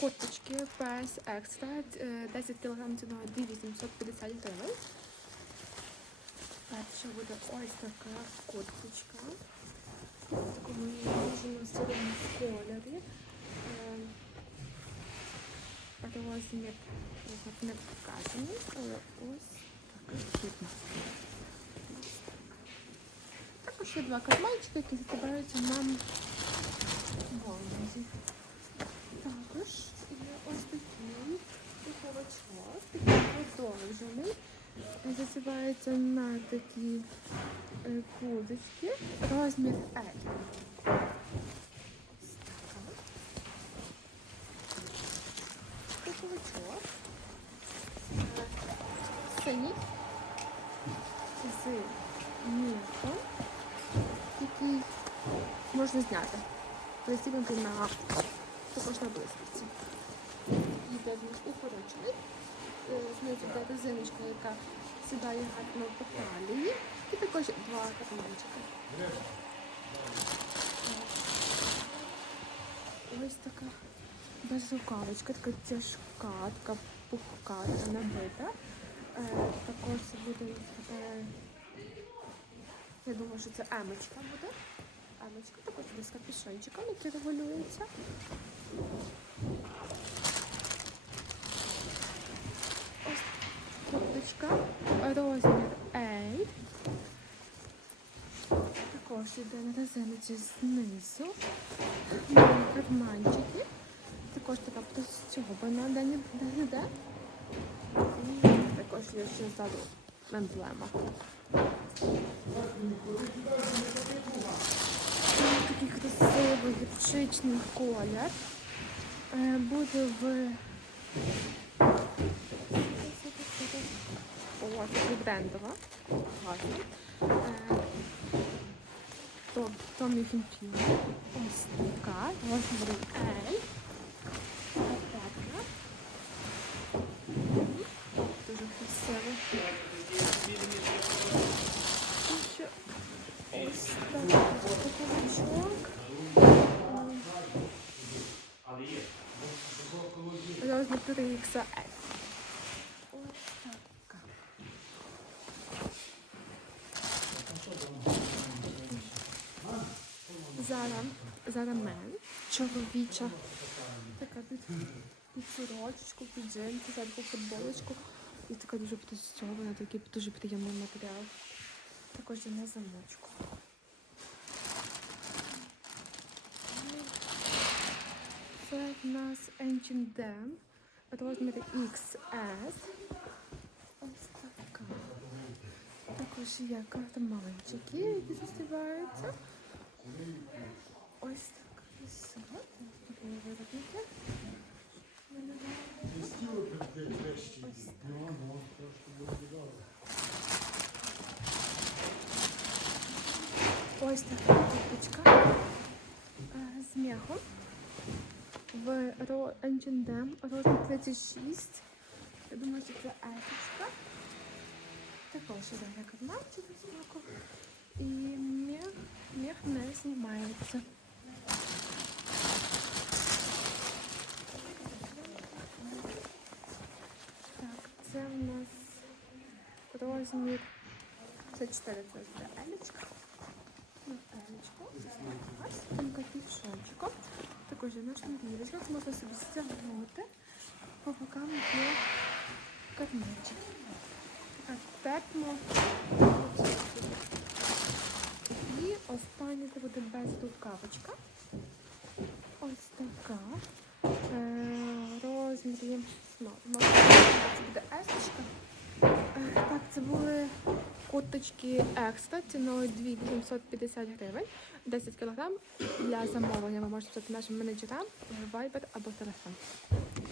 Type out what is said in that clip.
Курточки PS Extra, е, 10 кг ціною 2850 гривень. Перша буде ось така курточка. В такому ніжному сірому кольорі. Е, Розмір не вказаний, але ось така хідна. Також є два карманчики, які закриваються нам волозі. Також є ось такий рукавичок, такий продовжений. Засівається на такі е, кудочки. Розмір L. Е, Синій. З мірком, який можна зняти. Пристібнути на на блискавці. Йде він укорочений. Е, Знизу йде резиночка, яка сідає гарно по талії. І також два карманчики. Ось така безрукавочка, така тяжка, така пухка, така набита. Е, також буде, е, я думаю, що це емочка буде. Емочка також буде з капюшончиком, який регулюється. Ось курточка, розмір L. Також йде на резинці знизу. Має карманчики. Також така простьобана, де не де. де. Також є ще ззаду емблема. Такий красивий гірчичний колір. Буде в О, брендова. Гарно. Е, то- Tommy Hilfiger. Ось така. Розмір L. Така. Дуже красиво. І ще такий рукавичок. Розмір 3XL. Ось така. Зара, Зара Мен, чоловіча. Така під, сорочечку, під джинси, зверху футболочку. І така дуже підстьована, такий дуже приємний матеріал. Також на замочку. Це в нас Ancient Dam, розмір XS. Ось така. Також є карманчики, які застібаються. Ось так красиво. Такої виробники. Ось так. Ось така курточка е, з м'яхом в Ro- H&M розмір 36. Я думаю, що це епічка. Також іде на карманчик з боку. І м'ях, м'ях не знімається. Так, це в нас розмір 34, це буде елечка. Ну, елечко. Ось там капюшончиком. Також є наш можна собі стягнути. По бокам є карманчик. Так, тепло. І останнє це буде безрукавочка. Ось така. Е, розмірі. Ну, може, це буде есочка. Е, так, це були курточки екстра ціною 2750 гривень, 10 кг. Для замовлення ви можете писати нашим менеджерам в Viber або телефон.